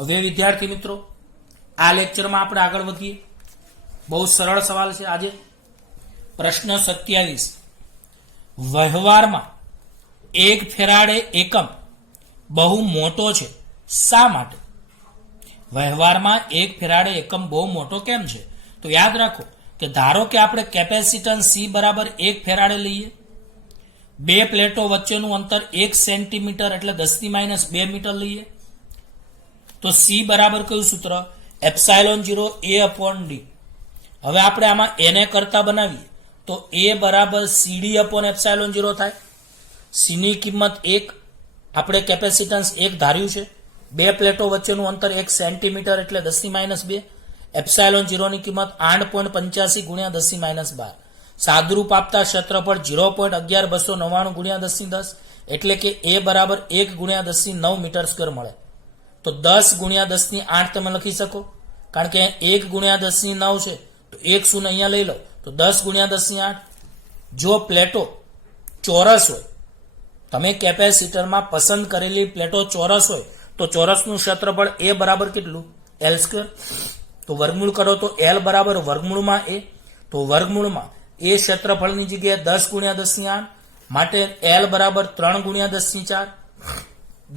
હવે વિદ્યાર્થી મિત્રો, આ લેક્ચરમાં આપણે આગળ વધીએ. બહુ સરળ સવાલ છે આજે. પ્રશ્ન 27. વ્યવહારમાં 1 ફેરાડે એકમ બહુ મોટો છે, શા માટે? વ્યવહારમાં 1 ફેરાડે એકમ બહુ મોટો કેમ છે? તો યાદ રાખો કે ધારો કે આપણે કેપેસિટન્સ C બરાબર 1 ફેરાડે લઈએ, બે પ્લેટો વચ્ચેનું અંતર 1 સેન્ટીમીટર એટલે 10⁻² મીટર લઈએ, તો C બરાબર કયું સૂત્ર? ε0 A/d. હવે આપણે આમાં એને કરતા બનાવીએ તો A બરાબર CD/ε0 થાય. C ની કિંમત 1, આપણે કેપેસિટન્સ 1 ધાર્યું છે, બે પ્લેટો વચ્ચેનું અંતર 1 સેન્ટીમીટર એટલે 10⁻². ε0 ની કિંમત 8.85 × 10⁻12. સાદુરૂપ આપતા ક્ષેત્રફળ 0.11299 × 10⁻10 એટલે કે A બરાબર 1 × 10⁹ મીટર સ્ક્વેર મળે. તો 10 × 10⁸ તમે લખી શકો, કારણ કે 1 × 10⁹ છે તો 1 શૂન્ય અહીંયા લઈ લો તો 10 × 10⁸. જો પ્લેટો ચોરસ હોય, તમે કેપેસિટરમાં પસંદ કરેલી પ્લેટો ચોરસ હોય તો ચોરસનું ક્ષેત્રફળ A બરાબર કેટલું? L². તો વર્ગમૂળ કરો તો L બરાબર વર્ગમૂળમાં A. તો વર્ગમૂળમાં A ક્ષેત્રફળની જગ્યાએ 10 × 10⁸, માટે L બરાબર 3 × 10⁴.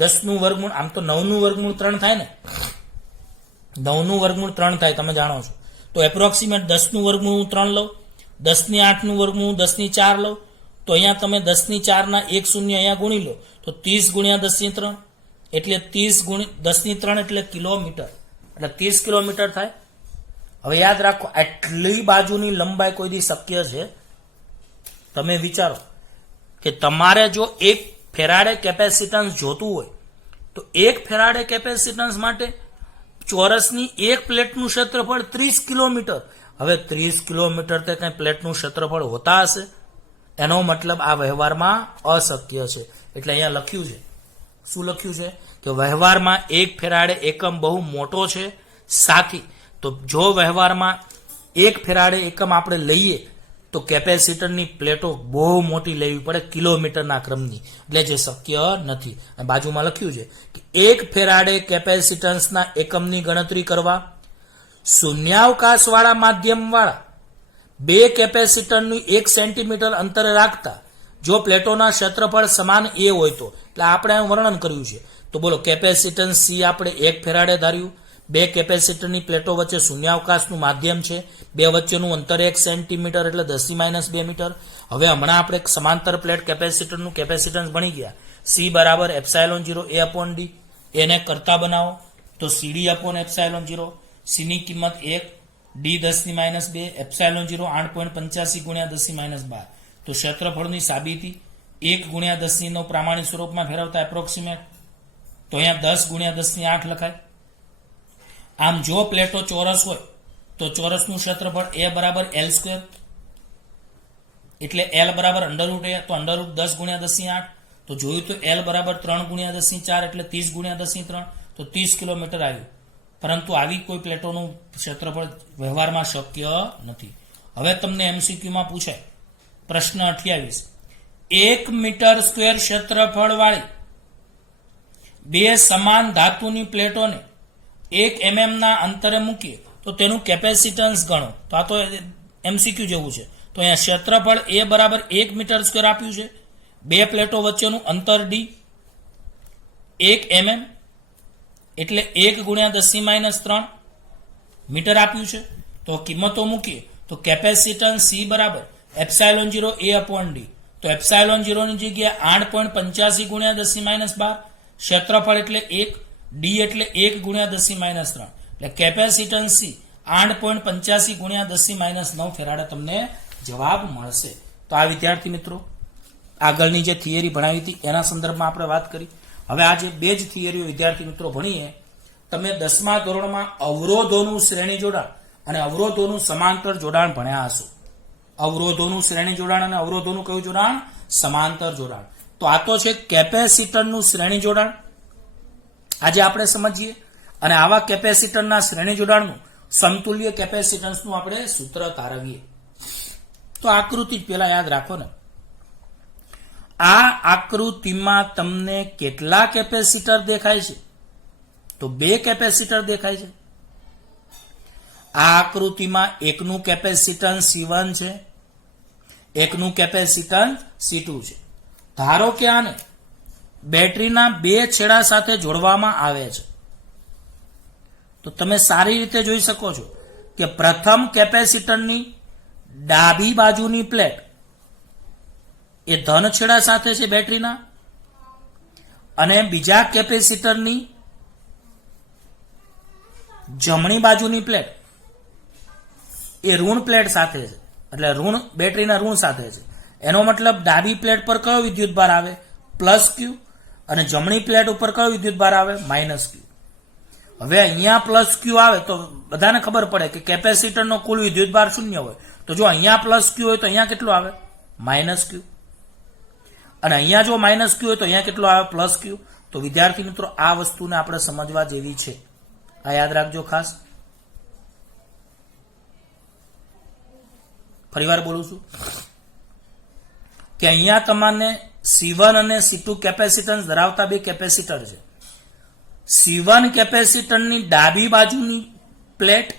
10 નું વર્ગમૂળ, આમ તો 9 નું વર્ગમૂળ 3 થાય ને, 9 નું વર્ગમૂળ 3 થાય, તમે જાણો છો. તો એપ્રોક્સિમેટ 10 નું વર્ગમૂળ હું 3 લઉં, 10⁸ નું વર્ગમૂળ 10⁴ લઉં, તો અહીંયા તમે 10⁴ ના 1 શૂન્ય અહીંયા ગુણી લો તો 30 × 10⁻3 એટલે 30 × 10⁻3 એટલે કિલોમીટર, એટલે 30 કિલોમીટર થાય. હવે યાદ રાખો, આટલી બાજુની લંબાઈ કોઈ દી શક્ય છે? તમે વિચારો કે તમારે જો 1 ફેરાડે કેપેસિટન્સ જોતું હોય તો 1 ફેરાડે કેપેસિટન્સ માટે ચોરસની એક પ્લેટનું ક્ષેત્રફળ 30 કિલોમીટર. હવે 30 કિલોમીટર તે કઈ પ્લેટનું ક્ષેત્રફળ હોતા હશે? એનો મતલબ આ વ્યવહારમાં અશક્ય છે. એટલે અહીંયા લખ્યું છે, શું લખ્યું છે? કે વ્યવહારમાં 1 ફેરાડે એકમ બહુ મોટો છે, સાથી. તો જો વ્યવહારમાં 1 ફેરાડે એકમ આપણે લઈએ તો કેપેસિટરની પ્લેટો બહુ મોટી લેવી પડે, કિલોમીટરના ક્રમની, એટલે જે શક્ય નથી. બાજુમાં લખ્યું છે કે 1 ફેરાડે કેપેસિટન્સના એકમની ગણતરી કરવા શૂન્યાવકાશવાળા માધ્યમવાળા બે કેપેસિટરનું 1 સેન્ટીમીટર અંતરે રાખતા જો પ્લેટોના ક્ષેત્રફળ સમાન A હોય તો, એટલે આપણે વર્ણન કર્યું છે. તો બોલો, કેપેસિટન્સ C આપણે 1 ફેરાડે ધાર્યું, બે કેપેસિટરની પ્લેટો વચ્ચે શૂન્યાવકાશનું માધ્યમ છે, બે વચ્ચેનું અંતર 1 સેન્ટીમીટર એટલે 10⁻² મીટર. હવે હમણાં આપણે સમાંતર પ્લેટ કેપેસિટરનું કેપેસિટન્સ ભણી ગયા. C બરાબર ε0 A/d. એને કરતા બનાવો તો CD/ε0. C ની કિંમત 1, D 10⁻2, ε0 8.85 × 10⁻12. તો ક્ષેત્રફળની સાબિતી 1 × 10⁻9 પ્રામાણિક સ્વરૂપમાં ફેરવતા એપ્રોક્સિમેટ, તો અહીંયા 10 × 10⁸ લખાય. આમ જો પ્લેટો ચોરસ હોય તો ચોરસનું ક્ષેત્રફળ A બરાબર L², એટલે L બરાબર √A, તો √10 × 10⁸. તો જોયું તો L બરાબર 3 × 10⁴ એટલે 30 × 10⁵, તો 30 કિલોમીટર આવ્યું. પરંતુ આવી કોઈ પ્લેટોનું ક્ષેત્રફળ વ્યવહારમાં શક્ય નથી. હવે તમને MCQમાં પૂછાય, પ્રશ્ન 28. 1 મીટર સ્ક્વેર ક્ષેત્રફળ વાળી બે સમાન ધાતુની પ્લેટોને 1 mm ના અંતરે મૂકીએ તો તેનું કેપેસિટન્સ ગણો. તો આ તો MCQ જેવું છે. તો અહીંયા ક્ષેત્રફળ A બરાબર 1 મીટર સ્ક્વેર આપ્યું છે, બે પ્લેટો વચ્ચેનું અંતર D 1 mm એટલે 1 × 10⁻³ મીટર આપ્યું છે. તો કિંમતો મૂકીએ તો કેપેસિટન્સ C બરાબર ε0 A/d. તો ε0 ની જગ્યાએ 8.85 × 10⁻12, ક્ષેત્રફળ એટલે 1, D એટલે 1 × 10⁻³ એટલે કેપેસિટન્સ C 8.85 × 10⁻9 ફેરાડે તમને જવાબ મળશે. તો આ વિદ્યાર્થી મિત્રો, આગળની જે થિયરી ભણાવી હતી એના સંદર્ભમાં આપણે વાત કરી. હવે આ જે બે જ થિયરીઓ વિદ્યાર્થી મિત્રો ભણીએ, તમે 10મા ધોરણમાં અવરોધોનું શ્રેણી જોડાણ અને અવરોધોનું સમાંતર જોડાણ ભણ્યા હશો. અવરોધોનું શ્રેણી જોડાણ અને અવરોધોનું કયું જોડાણ? સમાંતર જોડાણ. તો આ તો છે કેપેસિટરનું શ્રેણી જોડાણ, આજે આપણે સમજીએ. અને આવા કેપેસિટરના શ્રેણી જોડાણનું સમતુલ્ય કેપેસિટન્સનું આપણે સૂત્ર તારવીએ. તો આકૃતિ પેલા યાદ રાખો ને. આ આકૃતિમાં તમને કેટલા કેપેસિટર દેખાય છે? તો 2 કેપેસિટર દેખાય છે. આ આકૃતિમાં એકનું કેપેસિટન્સ C1 છે, એકનું કેપેસિટન્સ C2 છે. ધારો કે આને બેટરીના 2 છેડા સાથે જોડવામાં આવે છે, તો તમે સારી રીતે જોઈ શકો છો કે પ્રથમ કેપેસિટરની ડાબી બાજુની પ્લેટ એ ધન છેડા સાથે છે બેટરીના, અને બીજા કેપેસિટરની જમણી બાજુની પ્લેટ એ ઋણ પ્લેટ સાથે છે, એટલે બેટરીના ઋણ સાથે છે. એનો મતલબ ડાબી પ્લેટ પર કયો વિદ્યુતભાર આવે? પ્લસ ક્યુ, અને જમણી પ્લેટ ઉપર કયો વિદ્યુતભાર આવે? માઇનસ ક્યુ. હવે અહીંયા પ્લસ ક્યુ આવે તો બધાને ખબર પડે કે કેપેસિટરનો કુલ વિદ્યુતભાર 0 હોય, તો જો અહીંયા પ્લસ ક્યુ હોય તો અહીંયા કેટલું આવે? માઇનસ ક્યુ. અને અહીંયા જો માઇનસ ક્યુ હોય તો અહીંયા કેટલું આવે? પ્લસ ક્યુ. તો વિદ્યાર્થી મિત્રો આ વસ્તુને આપણે સમજવા જેવી છે, આ યાદ રાખજો ખાસ. ફરીવાર બોલું છું કે અહીંયા તમને C1 અને C2 કેપેસિટન્સ ધરાવતા 2 કેપેસિટર છે. C1 કેપેસિટરની ડાબી બાજુની પ્લેટ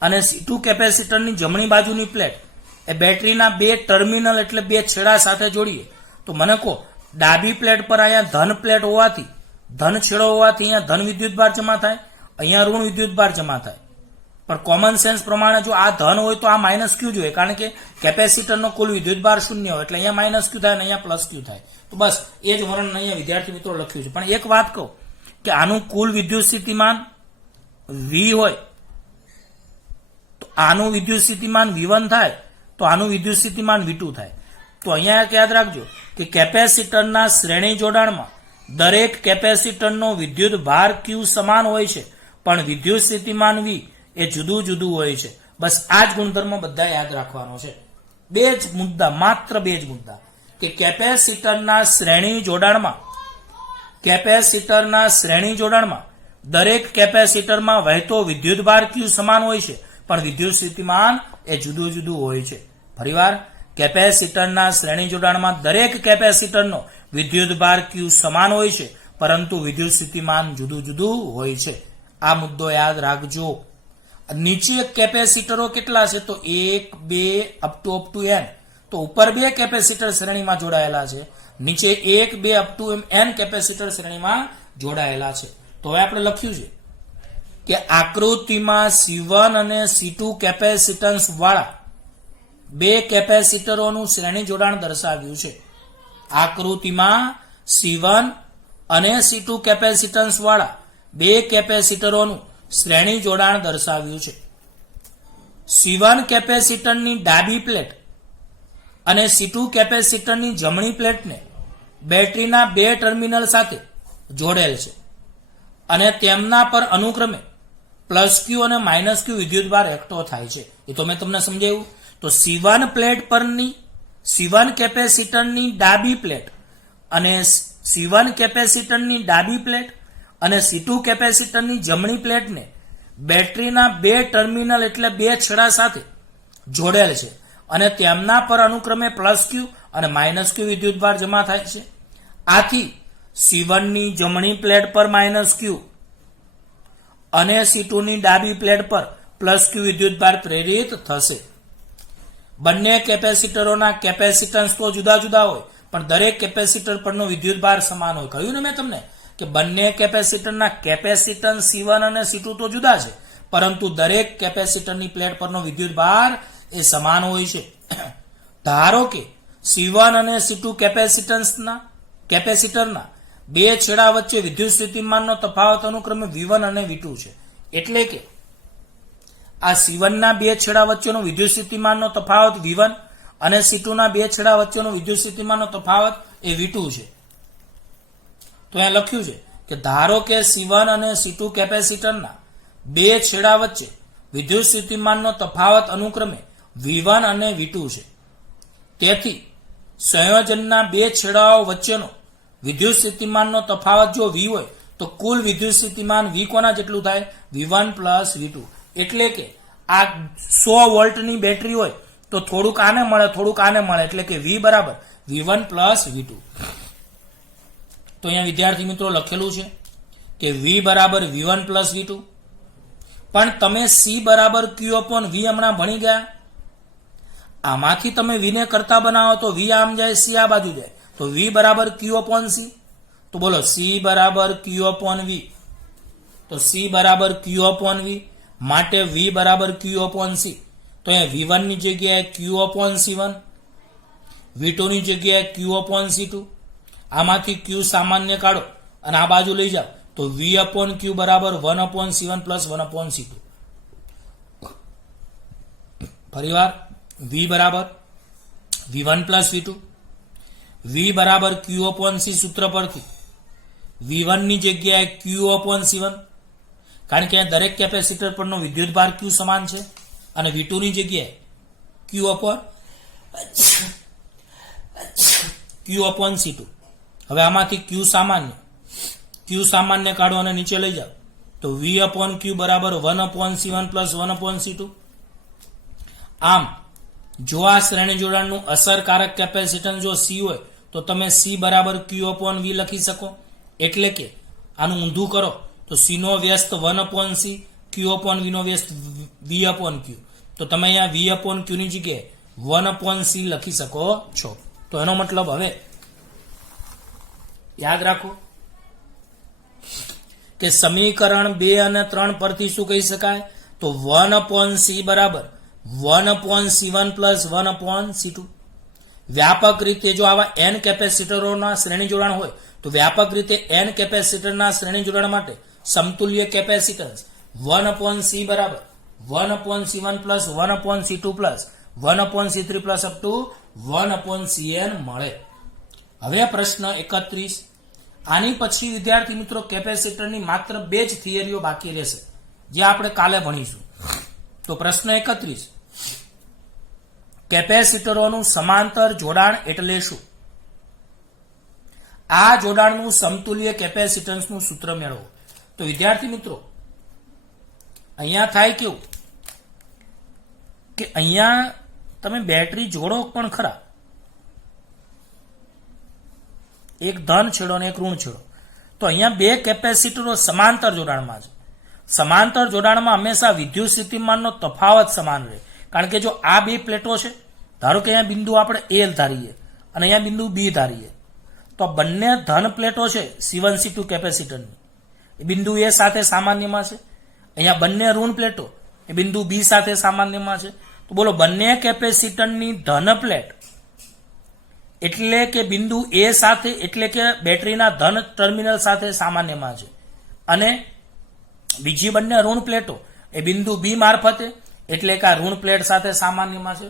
અને C2 કેપેસિટરની જમણી બાજુની પ્લેટ એ બેટરીના 2 ટર્મિનલ એટલે 2 છેડા સાથે જોડીએ તો મને કહો, ડાબી પ્લેટ પર અહીંયા ધન પ્લેટ હોવાથી, ધન છેડો હોવાથી અહીંયા ધન વિદ્યુતભાર જમા થાય, અહીંયા ઋણ વિદ્યુતભાર જમા થાય. પણ કોમન સેન્સ પ્રમાણે જો આ ધન હોય તો આ માઇનસ ક્યુ જોઈએ, કારણ કે કેપેસિટરનો કુલ વિદ્યુતભાર 0 હોય, એટલે અહીંયા માઇનસ ક્યુ થાય અને અહીંયા પ્લસ ક્યુ થાય. તો બસ એ જ વર્ણન અહીંયા વિદ્યાર્થી મિત્રો લખ્યું છે. પણ એક વાત કહું કે આનું કુલ વિદ્યુત સ્થિતિમાન V હોય તો આનું વિદ્યુત સ્થિતિમાન V1 થાય, તો આનું વિદ્યુત સ્થિતિમાન V2 થાય. તો અહીંયા યાદ રાખજો કે કેપેસિટરના શ્રેણી જોડાણમાં દરેક કેપેસિટરનો વિદ્યુત ભાર Q સમાન હોય છે, પણ વિદ્યુત સ્થિતિમાન V એ જુદું જુદું હોય છે. બસ આ જ ગુણધર્મ બધા યાદ રાખવાનો છે. 2 જ મુદ્દા, માત્ર 2 જ મુદ્દા, કે કેપેસિટરના શ્રેણી જોડાણમાં દરેક કેપેસિટરમાં વહેતો વિદ્યુતભાર Q સમાન હોય છે, પણ વિદ્યુત સ્થિતિમાન એ જુદું જુદું હોય છે. ફરીવાર, કેપેસિટરના શ્રેણી જોડાણમાં દરેક કેપેસિટરનો વિદ્યુતભાર Q સમાન હોય છે, પરંતુ વિદ્યુત સ્થિતિમાન જુદું જુદું હોય છે. આ મુદ્દો યાદ રાખજો. નીચે કેપેસિટરો કેટલા છે? તો 1, 2 અપ ટુ n. તો ઉપર 2 કેપેસિટર શ્રેણીમાં જોડાયેલા છે, નીચે 1, 2 અપ ટુ n કેપેસિટર શ્રેણીમાં જોડાયેલા છે. તો હવે આપણે લખ્યું છે કે આકૃતિમાં C1 અને C2 કેપેસિટન્સ વાળા 2 કેપેસિટરોનું શ્રેણી જોડાણ દર્શાવ્યું છે. આકૃતિમાં C1 અને C2 કેપેસિટન્સ વાળા 2 કેપેસિટરોનું શ્રેણી જોડાણ દર્શાવ્યું છે. C1 કેપેસિટરની ડાબી પ્લેટ અને C2 કેપેસિટરની જમણી પ્લેટને બેટરીના 2 ટર્મિનલ સાથે જોડેલ છે, અને તેમના પર અનુક્રમે પ્લસ Q અને માઇનસ Q વિદ્યુતભાર એકઠો થાય છે. એ તો મેં તમને સમજાવ્યું. તો C1 પ્લેટ પરની C1 કેપેસિટરની ડાબી પ્લેટ અને C1 કેપેસિટરની ડાબી પ્લેટ અને C2 કેપેસિટરની જમણી પ્લેટને બેટરીના 2 ટર્મિનલ એટલે 2 છેડા સાથે જોડેલ છે, અને તેમના પર અનુક્રમે પ્લસ Q અને માઇનસ Q વિદ્યુતભાર જમા થાય છે. આથી C1 ની જમણી પ્લેટ પર માઇનસ Q અને C2 ની ડાબી પ્લેટ પર પ્લસ Q વિદ્યુતભાર પ્રેરિત થશે. બંને કેપેસિટરોના કેપેસિટન્સ તો જુદા જુદા હોય, પણ દરેક કેપેસિટર પરનો વિદ્યુતભાર સમાન હોય. કહ્યું ને મેં તમને કે બંને કેપેસિટરના કેપેસિટન્સ C1 અને C2 તો જુદા છે, પરંતુ દરેક કેપેસિટરની પ્લેટ પરનો વિદ્યુતભાર એ સમાન હોય છે. ધારો કે C1 અને C2 કેપેસિટરના 2 છેડા વચ્ચે વિદ્યુત સ્થિતિમાનનો તફાવત અનુક્રમે V1 અને V2 છે. એટલે કે આ C1 ના 2 છેડા વચ્ચેનો વિદ્યુત સ્થિતિમાનનો તફાવત V1 અને C2 ના 2 છેડા વચ્ચેનો વિદ્યુત સ્થિતિમાનનો તફાવત એ V2 છે. તો અહીંયા લખ્યું છે કે ધારો કે C1 અને C2 કેપેસિટરના 2 છેડા વચ્ચે વિદ્યુત સ્થિતિમાનનો તફાવત અનુક્રમે V1 અને V2 છે. તેથી સંયોજનના 2 છેડાઓ વચ્ચેનો વિદ્યુત સ્થિતિમાનનો તફાવત જો V હોય તો કુલ વિદ્યુત સ્થિતિમાન V કોના જેટલું થાય? V1 plus V2. એટલે કે આ 100 વોલ્ટની બેટરી હોય તો થોડુંક આને મળે, થોડુંક આને મળે, એટલે કે V બરાબર V1 પ્લસ V2. તો અહીંયા વિદ્યાર્થી મિત્રો લખેલું છે કે V બરાબર V1 પ્લસ V2, પણ તમે C બરાબર Q અપોન V હમણાં ભણી ગયા. આમાંથી તમે V ને કરતા બનાવો તો V આમ જાય, C આ બાજુ જાય, તો V બરાબર Q અપોન C. તો બોલો C બરાબર Q અપોન V, તો C બરાબર Q અપોન V, માટે V બરાબર Q અપોન C. તો અહીંયા V1 ની જગ્યાએ Q અપોન C1, V2 ની જગ્યાએ Q અપોન C2. આમાંથી Q સામાન્ય કાઢો અને આ બાજુ લઈ જાઓ તો V અપોન Q બરાબર 1 upon C1 plus 1 upon C2. ફરીવાર V બરાબર V1 પ્લસ V2, V બરાબર Q અપોન C સૂત્ર પરથી V1 ની જગ્યાએ Q અપોન C1, કારણ કે દરેક કેપેસિટર પરનો વિદ્યુતભાર Q સમાન છે, અને V2 ની જગ્યાએ Q અપોન C2. હવે આમાંથી Q સામાન્ય કાઢો અને નીચે લઈ જાઓ તો V અપોન Q બરાબર 1 upon C1 plus 1 upon C2. આમ જો આ શ્રેણી જોડાણનું અસરકારક કેપેસિટન્સ જો C હોય તો તમે C બરાબર Q અપોન V લખી શકો. એટલે કે આનું ઊંધું કરો તો C નો વ્યસ્ત 1 upon C, Q upon V નો વ્યસ્ત V અપોન Q. તો તમે અહીંયા V અપોન Q ની જગ્યાએ 1 અપોન C લખી શકો છો. તો એનો મતલબ હવે યાદ રાખો કે સમીકરણ 2 અને 3 પરથી શું કહી શકાય, તો 1 અપોન C બરાબર 1 upon C1 plus 1 upon C2. વ્યાપક રીતે જો આવા n કેપેસિટરોના શ્રેણી જોડાણ હોય તો વ્યાપક રીતે n કેપેસિટરના શ્રેણી જોડાણ માટે સમતુલ્ય કેપેસિટન્સ 1 અપોન C બરાબર 1 upon C1 plus 1 upon C2 plus 1 upon C3 plus up to 1 upon Cn મળે. હવે પ્રશ્ન 31. આની પછી વિદ્યાર્થી મિત્રો કેપેસિટરની માત્ર 2 જ થિયરીઓ બાકી રહેશે જે આપણે કાલે ભણીશું. તો પ્રશ્ન 31, કેપેસિટરોનું સમાંતર જોડાણ એટલે શું? આ જોડાણનું સમતુલ્ય કેપેસિટન્સનું સૂત્ર મેળવો. તો વિદ્યાર્થી મિત્રો અહીંયા થાય કેવું કે અહીંયા તમે બેટરી જોડો પણ ખરા, એક ધન છેડો અને એક ઋણ છેડો. તો અહીંયા 2 કેપેસિટરો સમાંતર જોડાણમાં છે. સમાંતર જોડાણમાં હંમેશા વિદ્યુત સ્થિતિમાનનો તફાવત સમાન રહે. કારણ કે જો આ 2 પ્લેટો છે, ધારો કે અહીંયા બિંદુ આપણે A ધારીએ અને અહીંયા બિંદુ B ધારીએ, તો બંને ધન પ્લેટો છે C1 C2 કેપેસિટરની, એ બિંદુ A સાથે સામાન્યમાં છે. અહીંયા બંને ઋણ પ્લેટો એ બિંદુ B સાથે સામાન્યમાં છે. તો બોલો બંને કેપેસિટરની ધન પ્લેટ એટલે કે બિંદુ A સાથે એટલે કે બેટરીના ધન ટર્મિનલ સાથે સામાન્યમાં છે, અને બીજી બંને ઋણ પ્લેટો એ બિંદુ B મારફતે એટલે કે આ ઋણ પ્લેટ સાથે સામાન્યમાં છે.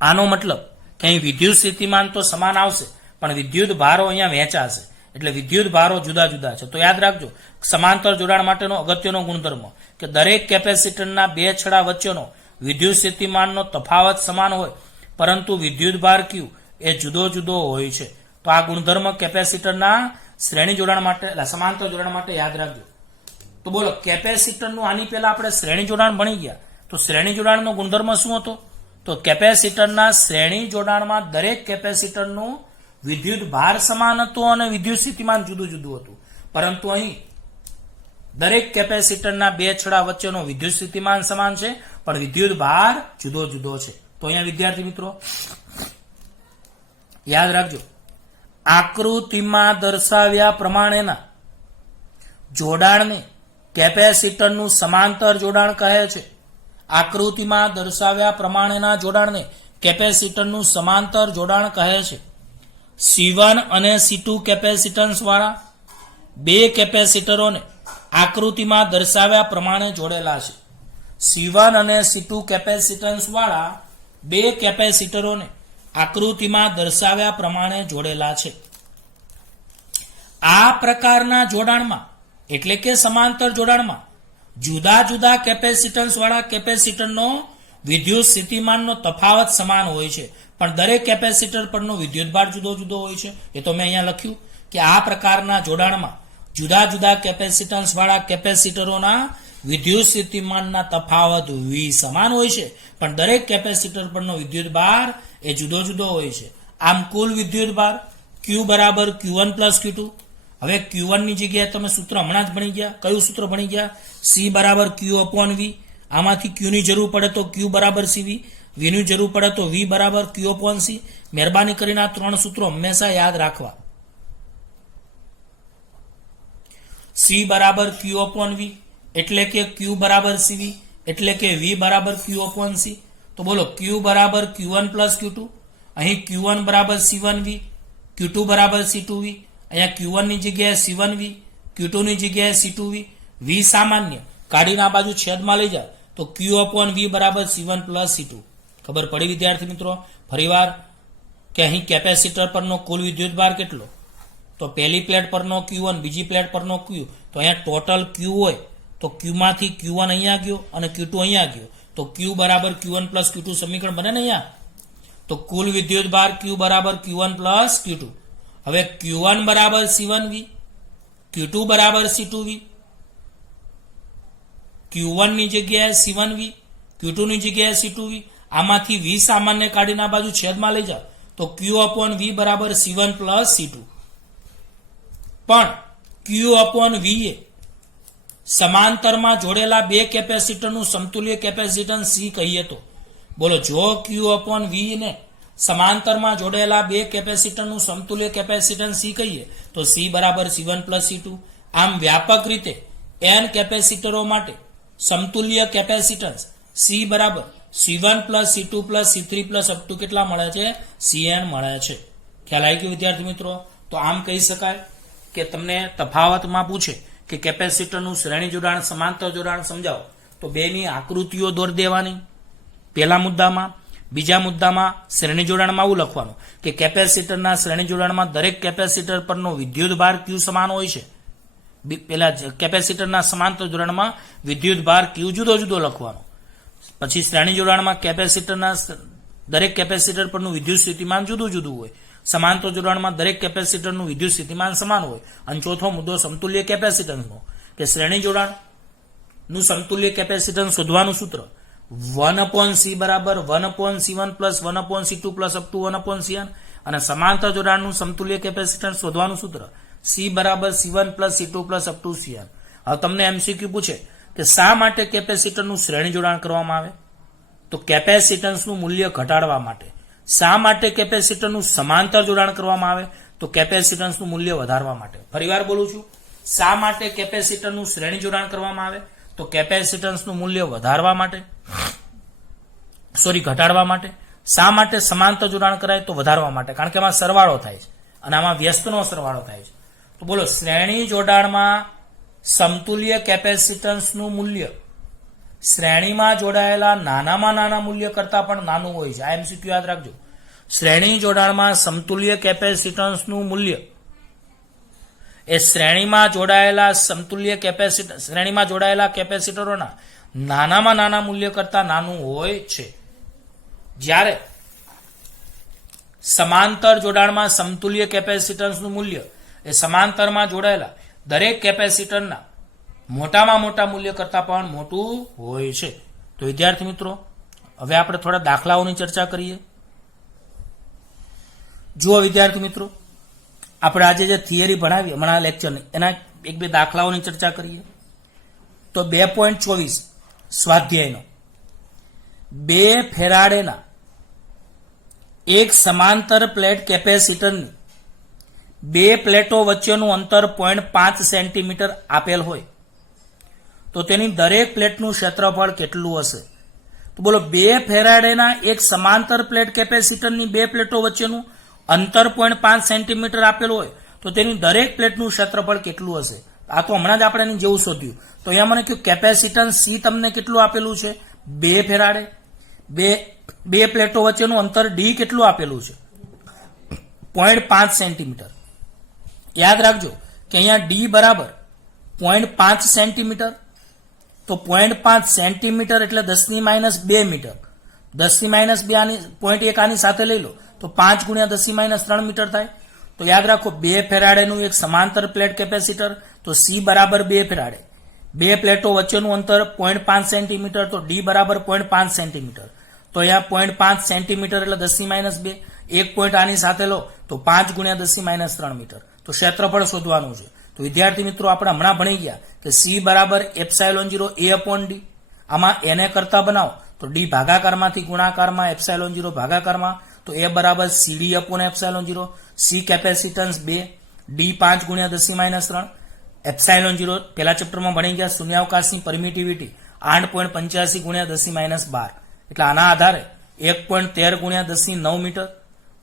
આનો મતલબ કે અહીં વિદ્યુત સ્થિતિમાન તો સમાન આવશે પણ વિદ્યુત ભારો અહીંયા વહેંચાશે, એટલે વિદ્યુત ભારો જુદા જુદા છે. તો યાદ રાખજો સમાંતર જોડાણ માટેનો અગત્યનો ગુણધર્મ કે દરેક કેપેસિટરના 2 છેડા વચ્ચેનો વિદ્યુત સ્થિતિમાનનો તફાવત સમાન હોય પરંતુ વિદ્યુત ભાર Q એ જુદો જુદો હોય છે. તો આ ગુણધર્મ કેપેસિટરના શ્રેણી જોડાણ માટે સમાંતર જોડાણ માટે યાદ રાખજો. તો બોલો કેપેસિટરનું આની પહેલા આપણે શ્રેણી જોડાણ ભણી ગયા, તો શ્રેણી જોડાણનો ગુણધર્મ શું હતો? તો કેપેસિટરના શ્રેણી જોડાણમાં દરેક કેપેસિટરનું વિદ્યુત ભાર સમાન હતો અને વિદ્યુત સ્થિતિમાન જુદું જુદું હતું, પરંતુ અહીં દરેક કેપેસિટરના 2 છેડા વચ્ચેનો વિદ્યુત સ્થિતિમાન સમાન છે પણ વિદ્યુત ભાર જુદો જુદો છે. તો અહીંયા વિદ્યાર્થી મિત્રો યાદ રાખજો આકૃતિમાં દર્શાવ્યા પ્રમાણેના જોડાણને કેપેસિટરનું સમાંતર જોડાણ કહે છે. આકૃતિમાં દર્શાવ્યા પ્રમાણેના જોડાણને કેપેસિટરનું સમાંતર જોડાણ કહે છે. C1 અને C2 કેપેસિટન્સ વાળા 2 કેપેસિટરોને આકૃતિમાં દર્શાવ્યા પ્રમાણે જોડેલા છે. C1 અને C2 કેપેસિટન્સ વાળા 2 કેપેસિટરોને આકૃતિમાં દર્શાવ્યા પ્રમાણે જોડેલા છે. આ પ્રકારના જોડાણમાં એટલે કે સમાંતર જોડાણમાં જુદા જુદા કેપેસિટન્સ વાળા કેપેસિટરનો વિદ્યુત સ્થિતિમાનનો તફાવત સમાન હોય છે પણ દરેક કેપેસિટર પરનો વિદ્યુતભાર જુદો જુદો હોય છે. એ તો મેં અહીંયા લખ્યું કે આ પ્રકારના જોડાણમાં જુદા જુદા કેપેસિટન્સ વાળા કેપેસિટરોના વિદ્યુત સ્થિતિમાનના તફાવત V સમાન હોય છે પણ દરેક કેપેસિટર પરનો વિદ્યુતભાર એ જુદો જુદો હોય છે. આમ કુલ વિદ્યુતભાર Q બરાબર Q1 પ્લસ Q2 હવે Q1 ની જગ્યાએ તમે સૂત્ર હમણાં જ ભણી ગયા. કયું સૂત્ર ભણી ગયા? C બરાબર Q/V. આમાંથી Q ની જરૂર પડે તો Q બરાબર CV, V ની જરૂર પડે તો V બરાબર Q/C. મહેરબાની કરીને આ 3 સૂત્રો હંમેશા યાદ રાખવા. C બરાબર Q/V એટલે કે Q બરાબર CV એટલે કે V બરાબર Q/C. તો બોલો Q બરાબર Q1 પ્લસ Q2, અહીં Q1 બરાબર C1V, Q2 બરાબર C2V, અહીંયા Q1 ની જગ્યાએ C1V, Q2 ની જગ્યાએ C2V. V સામાન્ય કાઢીને આ બાજુ છેદમાં લઈ જાય તો Q/V બરાબર C1 પ્લસ C2. ખબર પડી વિદ્યાર્થી મિત્રો? ફરીવાર કે અહીં કેપેસિટર પરનો કુલ વિદ્યુતભાર કેટલો? તો પહેલી પ્લેટ પરનો Q1, બીજી પ્લેટ પરનો Q. તો અહીંયા ટોટલ Q હોય તો Q માંથી Q1 અહીંયા ગયો અને Q2 અહીંયા ગયો તો Q બરાબર Q1 પ્લસ Q2 સમીકરણ બને ને અહીંયા. તો કુલ વિદ્યુતભાર Q બરાબર Q1 પ્લસ Q2. હવે Q1 બરાબર C1V, Q2 બરાબર C2V, Q1 ની જગ્યાએ C1V, Q2 ની જગ્યાએ C2V. આમાંથી V સામાન્ય કાઢીને આ બાજુ છેદમાં લઈ જાઓ તો Q/V બરાબર C1 પ્લસ C2. પણ Q/V એ સમાંતરમાં જોડેલા બે કેપેસિટરનું સમતુલ્ય કેપેસિટન્સ C કહીએ તો બોલો, જો Q/V ને સમાંતરમાં જોડેલા બે કેપેસિટરનું સમતુલ્ય કેપેસિટન્સ C કહીએ તો C બરાબર C1 પ્લસ C2. આમ વ્યાપક રીતે n કેપેસિટરો માટે સમતુલ્ય કેપેસિટન્સ C બરાબર C1 plus C2 plus C3 plus up to કેટલા મળે છે? Cn મળે છે. ખ્યાલ આવી ગયો વિદ્યાર્થી મિત્રો? તો આમ કહી શકાય કે તમને તફાવતમાં પૂછે કે કેપેસિટરનું શ્રેણી જોડાણ સમાંતર જોડાણ સમજાવો તો બેની આકૃતિઓ દોરી દેવાની પહેલા મુદ્દામાં. બીજા મુદ્દામાં શ્રેણી જોડાણમાં આવું લખવાનું કે કેપેસિટરના શ્રેણી જોડાણમાં દરેક કેપેસિટર પરનો વિદ્યુતભાર Q સમાન હોય છે. પેલા કેપેસિટરના સમાંતર જોડાણમાં વિદ્યુતભાર Q જુદો જુદો લખવાનો. પછી શ્રેણી જોડાણમાં કેપેસિટરના દરેક કેપેસિટર પરનું વિદ્યુત સ્થિતિમાન જુદું જુદું હોય. સમાંતર જોડાણમાં દરેક કેપેસિટરનું વિદ્યુત સ્થિતિમાન સમાન હોય. અને ચોથો મુદ્દો સમતુલ્ય કેપેસિટન્સનો કે શ્રેણી જોડાણનું સમતુલ્ય કેપેસિટન્સ શોધવાનું સૂત્ર 1/C બરાબર 1/C1 plus 1/C2 plus up to 1/Cn. અને સમાંતર જોડાણનું સમતુલ્ય કેપેસિટન્સ શોધવાનું સૂત્ર C બરાબર C1 plus C2 plus up to Cn. હવે તમને MCQ પૂછે કે શા માટે કેપેસિટરનું શ્રેણી જોડાણ કરવામાં આવે? તો કેપેસિટન્સનું મૂલ્ય ઘટાડવા માટે. શા માટે કેપેસિટરનું સમાંતર જોડાણ કરવામાં આવે? તો કેપેસિટન્સનું મૂલ્ય વધારવા માટે. ફરીવાર બોલું છું, શા માટે કેપેસિટરનું શ્રેણી જોડાણ કરવામાં આવે? તો કેપેસિટન્સનું મૂલ્ય વધારવા માટે, ઘટાડવા માટે. શા માટે સમાંતર જોડાણ કરાય? તો વધારવા માટે, કારણ કે આમાં સરવાળો થાય છે અને આમાં વ્યસ્તનો સરવાળો થાય છે. તો બોલો, શ્રેણી જોડાણમાં સમતુલ્ય કેપેસિટન્સનું મૂલ્ય શ્રેણીમાં જોડાયેલા નાનામાં નાના મૂલ્ય કરતા પણ નાનું હોય છે. આ MCQ યાદ રાખજો. શ્રેણી જોડાણમાં સમતુલ્ય કેપેસિટન્સનું મૂલ્ય એ શ્રેણીમાં જોડાયેલા કેપેસિટરોના નાનામાં નાના મૂલ્ય કરતા નાનું હોય છે. જ્યારે સમાંતર જોડાણમાં સમતુલ્ય કેપેસિટન્સનું મૂલ્ય એ સમાંતરમાં જોડાયેલા દરેક કેપેસિટરના મોટામાં મોટા મૂલ્ય કરતા પણ મોટું હોય છે. તો વિદ્યાર્થી મિત્રો, હવે આપણે થોડા દાખલાઓની ચર્ચા કરીએ. જુઓ વિદ્યાર્થી મિત્રો, આપણે આજે જે થિયરી ભણાવી હમણાં લેક્ચરની એના એક બે દાખલાઓની ચર્ચા કરીએ. તો 2.24 સ્વાધ્યાયનો 2 ફેરાડેના એક સમાંતર પ્લેટ કેપેસિટરની બે પ્લેટો વચ્ચેનું અંતર 0.5 સેન્ટીમીટર આપેલ હોય તો તેની દરેક પ્લેટનું ક્ષેત્રફળ કેટલું હશે? તો બોલો, 2 ફેરાડેના એક સમાંતર પ્લેટ કેપેસિટરની બે પ્લેટો વચ્ચેનું અંતર 0.5 સેન્ટીમીટર આપેલું હોય તો તેની દરેક પ્લેટનું ક્ષેત્રફળ કેટલું હશે? આ તો હમણાં જ આપણે એની જેવું શોધ્યું. તો અહીંયા મને કહ્યું કેપેસિટન્સ C તમને કેટલું આપેલું છે? 2 ફેરાડે. બે પ્લેટો વચ્ચેનું અંતર D કેટલું આપેલું છે? 0.5 સેન્ટીમીટર. યાદ રાખજો કે અહીંયા D બરાબર 0.5 સેન્ટીમીટર. તો 0.5 સેન્ટીમીટર એટલે 10⁻² મીટર. 10⁻² આની 0.1 આની સાથે લઈ લો તો 5 × 10⁻³ મીટર થાય. તો યાદ રાખો, 2 ફેરાડેનું એક સમાંતર પ્લેટ કેપેસિટર, તો C બરાબર 2 ફેરાડે. બે પ્લેટો વચ્ચેનું અંતર 0.5 સેન્ટીમીટર, તો D બરાબર 0.5 સેન્ટીમીટર. તો અહીંયા 0.5 સેન્ટીમીટર એટલે 10⁻². 1 પોઈન્ટ આની સાથે લો તો 5 × 10⁻³ મીટર. તો ક્ષેત્રફળ શોધવાનું છે. તો વિદ્યાર્થી મિત્રો આપણે હમણાં ભણી ગયા કે સી બરાબર એપ્સાઇલોન 0 એ અપોન ડી. આમાં એને કરતા બનાવો તો ડી ભાગાકારમાંથી ગુણાકારમાં એપ્સાઇલોન 0 ભાગાકારમાં, તો એ બરાબર C D upon epsilon 0. C capacitance 2, D 5 ગુણ્યા 10-3, એપ્સાઇલોન 0 પેલા ચેપ્ટરમાં ભણી ગયા શૂન્યાવકાશની પરમિટિવિટી 8.85 ગુણ્યા 10-12. એટલે આના આધારે 1.13 ગુણ્યા 10-9 મીટર.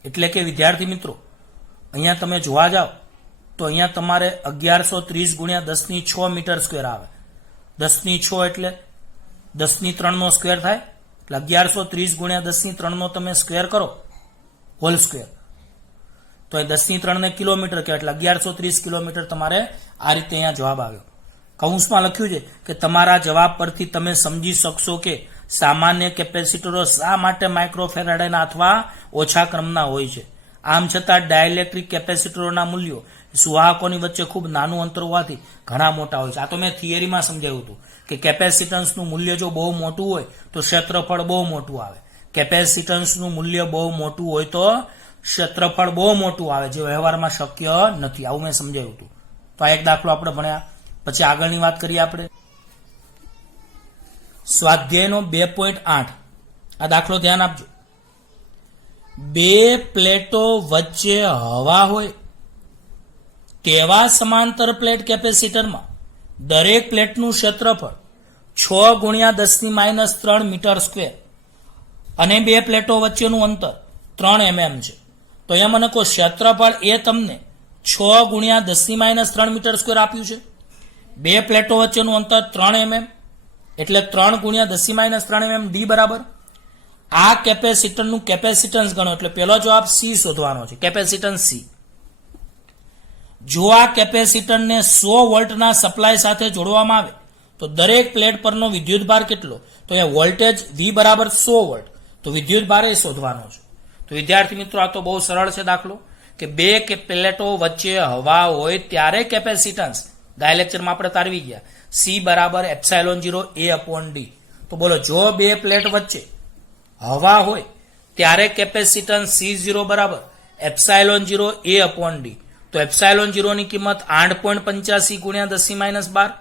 એટલે કે વિદ્યાર્થી મિત્રો અહીંયા તમે જોવા જાઓ તો અહીંયા તમારે 1130 ગુણ્યા 10-6 મીટર સ્ક્વેર આવે. 10-6 એટલે 10-3 નો સ્ક્વેર થાય, એટલે 1130 ગુણ્યા 10-3 નો તમે સ્ક્વેર કરો હોલ સ્ક્વેર તો એ 10-3 ને કિલોમીટર કહેવાય. એટલે 1130 કિલોમીટર તમારે આ રીતે અહીંયા જવાબ આવ્યો. કૌંસમાં લખ્યું છે કે તમારા જવાબ પરથી તમે સમજી શકશો કે સામાન્ય કેપેસિટરો શા માટે માઇક્રોફેરાડેના અથવા ઓછા ક્રમના હોય છે. આમ છતાં ડાયલેક્ટ્રિક કેપેસિટરોના મૂલ્યો સુવાહકોની વચ્ચે ખૂબ નાનું અંતર હોવાથી ઘણા મોટા હોય છે. આ તો મેં થિયરીમાં સમજાવ્યું હતું કે કેપેસિટન્સનું મૂલ્ય જો બહુ મોટું હોય તો ક્ષેત્રફળ બહુ મોટું આવે. કેપેસિટન્સનું મૂલ્ય બહુ મોટું હોય તો ક્ષેત્રફળ બહુ મોટું આવે, જે વ્યવહારમાં શક્ય નથી. આવું મેં સમજાવ્યું હતું. તો આ એક દાખલો આપણે ભણ્યા. પછી આગળની વાત કરીએ આપણે સ્વાધ્યાયનો 2.8. આ દાખલો ધ્યાન આપજો. બે પ્લેટો વચ્ચે હવા હોય તેવા સમાંતર પ્લેટ કેપેસિટરમાં દરેક પ્લેટનું ક્ષેત્રફળ 6 ગુણ્યા 10-3 મીટર સ્ક્વેર અને બે પ્લેટો વચ્ચેનું અંતર 3 mm છે. તો અહીંયા મને કોઈ ક્ષેત્રફળ એ તમને 6 ગુણ્યા 10-3 મીટર સ્ક્વેર આપ્યું છે. બે પ્લેટો વચ્ચેનું અંતર 3 mm એટલે 3 ગુણ્યા 10-3 mm ડી બરાબર. આ કેપેસિટરનું કેપેસિટન્સ ગણો એટલે પહેલો જવાબ સી શોધવાનો છે, કેપેસિટન્સ સી. જો આ કેપેસિટરને 100 વોલ્ટના સપ્લાય સાથે જોડવામાં આવે તો દરેક પ્લેટ પરનો વિદ્યુતભાર કેટલો? તો એ વોલ્ટેજ વી બરાબર 100 વોલ્ટ, તો વિદ્યુતભાર એ શોધવાનો છે. તો વિદ્યાર્થી મિત્રો આ તો બહુ સરળ છે દાખલો કે બે પ્લેટો વચ્ચે હવા હોય ત્યારે કેપેસિટન્સ ગયા લેક્ચરમાં આપણે તારવી ગયા સી બરાબર એપ્સાઇલોન 0 એ અપોન ડી. તો બોલો જો બે પ્લેટ વચ્ચે હવા હોય ત્યારે કેપેસિટન્સ C0 બરાબર એપ્સાઇલોન 0 એ અપોન ડી. તો એપ્સાઇલોન 0 ની કિંમત 8.85 ગુણ્યા 10-12,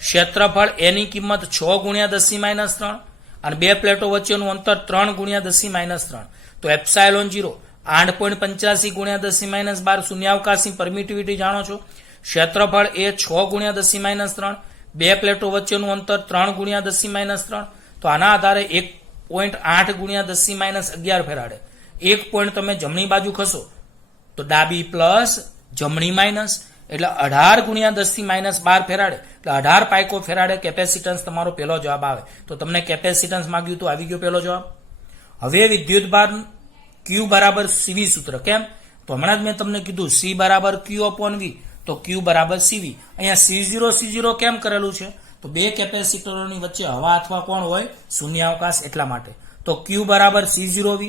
ક્ષેત્રફળ એની કિંમત 6 ગુણ્યા 10-3 અને બે પ્લેટો વચ્ચેનું અંતર 3 ગુણ્યા 10-3. તો એપ્સાઇલોન 0 8.85 ગુણ્યા 10-12 શૂન્યાવકાશની પરમિટિવિટી જાણો છો. ક્ષેત્રફળ એ 6 ગુણ્યા 10-3, બે પ્લેટો વચ્ચેનું અંતર 3 ગુણ્યા 10-3. તો આના આધારે 1.8 ગુણ્યા 10-11 ફેરાડે. 1 પોઈન્ટ તમે જમણી બાજુ ખસો તો ડાબી પ્લસ જમણી માઇનસ એટલે 18 ગુણ્યા 10-12 ફેરાડે એટલે 18 પાઇકો ફેરાડે કેપેસિટન્સ તમારો પહેલો જવાબ આવે. તો તમને કેપેસિટન્સ માંગ્યું તો આવી ગયો પહેલો જવાબ. હવે વિદ્યુતભાર Q બરાબર CV સૂત્ર. કેમ? તો હમણાં જ મેં તમને કીધું C બરાબર Q અપોન V, તો Q બરાબર CV. અહીંયા C0 કેમ કરેલું છે? તો બે કેપેસિટરોની વચ્ચે હવા અથવા કોણ હોય? શૂન્યાવકાશ, એટલા માટે. તો Q બરાબર C0V.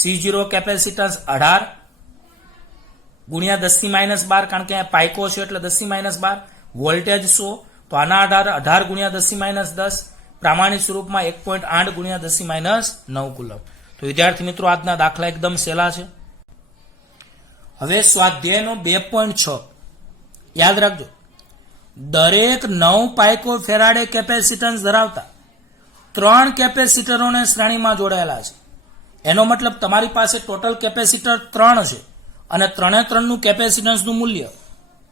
C0 કેપેસિટન્સ 18 ગુણ્યા 10-12, કારણ કે પાઇકો છે એટલે 10-12, વોલ્ટેજ 100. તો આના આધારે 18 ગુણ્યા 10-10 પ્રામાણિક સ્વરૂપમાં 1.8 ગુણ્યા 10-9 કુલમ. તો વિદ્યાર્થી મિત્રો આજના દાખલા એકદમ સહેલા છે. હવે સ્વાધ્યાયનો 2.6 યાદ રાખજો. દરેક 9 પાઇકો ફેરાડે કેપેસિટન્સ ધરાવતા 3 કેપેસિટરોને શ્રેણીમાં જોડાયેલા છે. એનો મતલબ તમારી પાસે ટોટલ કેપેસિટર 3 છે અને 3 નું કેપેસિટન્સનું મૂલ્ય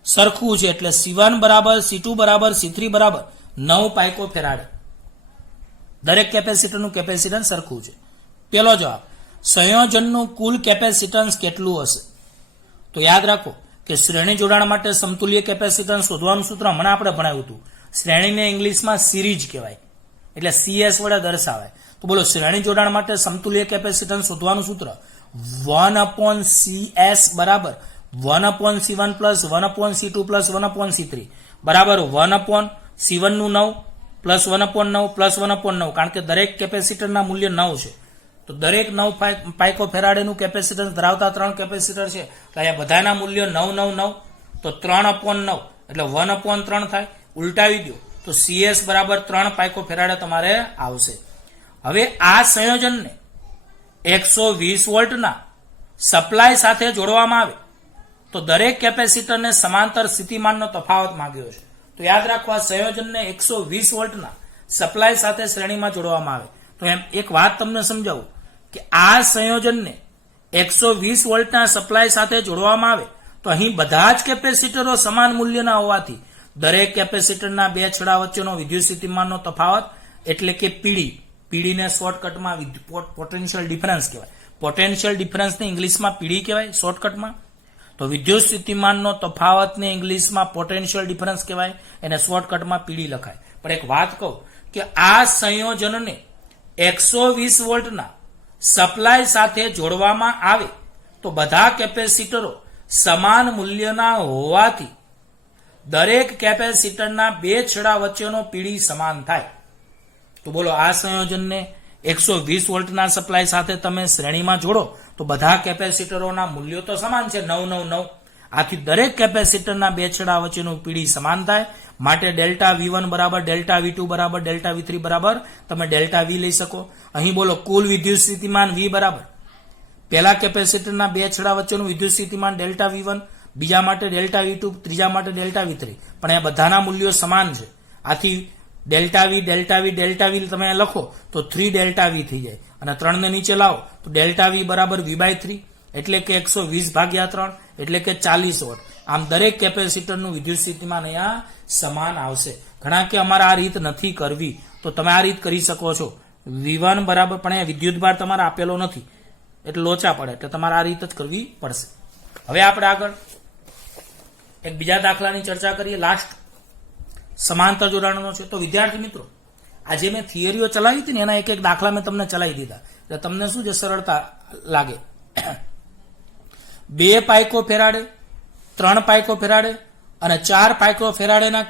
સરખું છે. એટલે C1 બરાબર C2 બરાબર C3 બરાબર 9 પાઇકો ફેરાડે. દરેક કેપેસિટરનું કેપેસિટન્સ સરખું છે. પેલો જવાબ સંયોજનનું કુલ કેપેસિટન્સ કેટલું હશે? તો યાદ રાખો કે શ્રેણી જોડાણ માટે સમતુલ્ય કેપેસિટન્સ શોધવાનું સૂત્ર હમણાં આપણે ભણાવ્યું હતું. શ્રેણીને ઇંગ્લિશમાં સિરીઝ કહેવાય એટલે CS વડે દર્શાવાય. તો બોલો શ્રેણી જોડાણ માટે સમતુલ્ય કેપેસિટન્સ શોધવાનું સૂત્ર 1/CS બરાબર 1/C1 plus 1/C2 plus 1/C3 બરાબર 1/C1 નું 9 પ્લસ 1/9 પ્લસ 1/9, કારણ કે દરેક કેપેસિટરના મૂલ્ય 9 છે. તો દરેક 9 પાઇકો ફેરાડેનું કેપેસિટન્સ ધરાવતા 3 કેપેસિટર છે. તો અહીંયા બધાના મૂલ્યો 9 તો 3/9 એટલે 1/3 થાય. ઉલટાવી દો તો CS બરાબર 3 પાઇકો ફેરાડે તમારે આવશે. હવે આ સંયોજનને 120 વોલ્ટના સપ્લાય સાથે જોડવામાં આવે તો દરેક કેપેસિટરને સમાંતર સ્થિતિમાનનો તફાવત માંગ્યો છે. તો યાદ રાખો, આ સંયોજનને 120 વોલ્ટના સપ્લાય સાથે શ્રેણીમાં જોડવામાં આવે. તો એમ એક વાત તમને સમજાવું કે આ સંયોજનને 120 વોલ્ટના સપ્લાય સાથે જોડવામાં આવે તો અહીં બધા જ કેપેસિટરો સમાન મૂલ્યના હોવાથી દરેક કેપેસિટરના બે છેડા વચ્ચેનો વિદ્યુત સ્થિતિમાનનો તફાવત એટલે કે પીડીને શોર્ટકટમાં પોટેન્શિયલ ડિફરન્સ કહેવાય. પોટેન્શિયલ ડિફરન્સને ઇંગ્લિશમાં પીડી કહેવાય શોર્ટકટમાં. તો વિદ્યુત સ્થિતિમાનનો તફાવતને ઇંગ્લિશમાં પોટેન્શિયલ ડિફરન્સ કહેવાય, એને શોર્ટકટમાં પીડી લખાય. પણ એક વાત કહું કે આ સંયોજનને 120 વોલ્ટના સપ્લાય સાથે જોડવામાં આવે તો બધા કેપેસિટરો સમાન મૂલ્યના હોવાથી દરેક કેપેસિટરના બે છેડા વચ્ચેનો પીડી સમાન થાય. તો બોલો, આ સંયોજનને 120 વોલ્ટના સપ્લાય સાથે તમે શ્રેણીમાં જોડો તો બધા કેપેસિટરોના મૂલ્યો તો સમાન છે, 999. આથી દરેક કેપેસિટરના બે છેડા વચ્ચેનું પીડી સમાન થાય. માટે ડેલ્ટા V1 બરાબર ડેલ્ટા V2 બરાબર ડેલ્ટા V3 બરાબર તમે ડેલ્ટા V લઈ શકો. અહીં બોલો, કુલ વિદ્યુત સ્થિતિમાન V બરાબર પહેલા કેપેસિટરના બે છેડા વચ્ચેનું વિદ્યુત સ્થિતિમાન ડેલ્ટા V1, બીજા માટે ડેલ્ટા V2, ત્રીજા માટે ડેલ્ટા V3. પણ એ બધાના મૂલ્યો સમાન છે. આથી delta V delta V delta V તમે લખો તો 3 ડેલ્ટા V થઈ જાય અને 3 ને નીચે લાવો તો ડેલ્ટા V બરાબર V/3 એટલે કે 120/3 એટલે કે 40 વોટ. આમ દરેક કેપેસિટરનું વિદ્યુત સ્થિતિમાન અહીંયા સમાન આવશે. ઘણા કે અમારે આ રીત નથી કરવી, તો તમે આ રીત કરી શકો છો. V1 બરાબર, પણ અહીંયા વિદ્યુતભાર તમારે આપેલો નથી એટલે લોચા પડે, એટલે તમારે આ રીત જ કરવી પડશે. હવે આપણે આગળ એક બીજા દાખલાની ચર્ચા કરીએ. લાસ્ટ સમાંતર જોડાણનો છે. તો વિદ્યાર્થી મિત્રો, આજે મેં થિયરીઓ ચલાવી હતી ને એના એક એક દાખલા મેં તમને ચલાવી દીધા એટલે તમને શું છે, સરળતા લાગે. 2 પાઇકો ફેરાડે, 3 પાઇકો ફેરાડે અને 4 પાઇકો ફેરાડેના